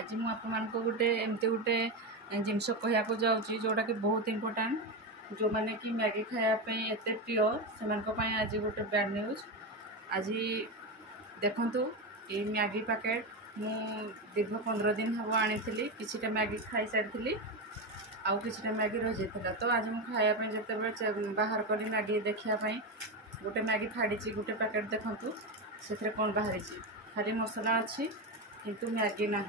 आज मु आपको गोटे एमती गोटे जिनस कहया जाऊँगी जोटा कि बहुत इम्पोर्टाट जो मैंने कि मैगी खायापी एत प्रिय से आज गोटे बैड न्यूज। आज देखु ये मैगी पैकेट मु दीर्घ 15 दिन हम आनी किछिटा मैगी खाई सारी आउ किछिटा मैगी रही जाता। तो आज मुझे खायापी जिते बाहर कली मैगी देखापी गोटे मैगी फाड़ी गोटे पैकेट देखु से कौन बाहरी खाली मसला अच्छी किंतु मैगी ना।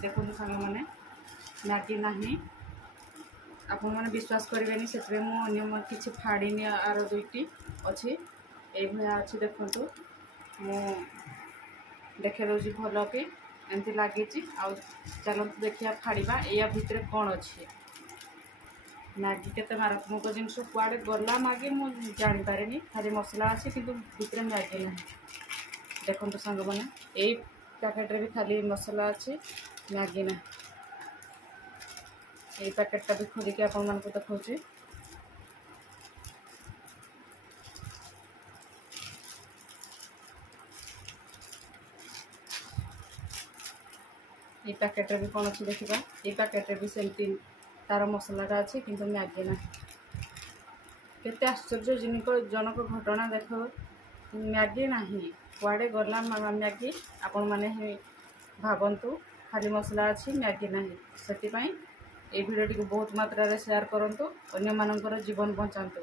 देखो सांग मैंने मैगी ना आपण मैंने विश्वास करेंगे से किसी फाड़ी आर दुईटी अच्छी ये अच्छी देखु मु देखे दूसरी भल कि एमती लगी चलते देखिए फाड़ा या भितर कौन अच्छी मैगी केते मारात्मक जिनस कुआड़े गला मैगी मुझे जापारे खाली मसला अच्छी किंतु भितर मैगी ना। देखो सांग मैंने यही पैकेट भी खाली मसला अच्छी मैगी ना। ये पैकेटा भी खोलिकी आपण मानक देखा ये पैकेट भी कौन अच्छी देखा ये पैकेट भी सेमती तार मसलाटा अच्छी किंतु मैगी ना। केते आश्चर्यजनक घटना देख मैगी ना कुआड़े गला मैगी आपण मैंने भावतु खाली मसला अच्छी मैगी ना। से भिडियो बहुत मात्रा शेयर करूँ अन्य मानकर जीवन बचातु।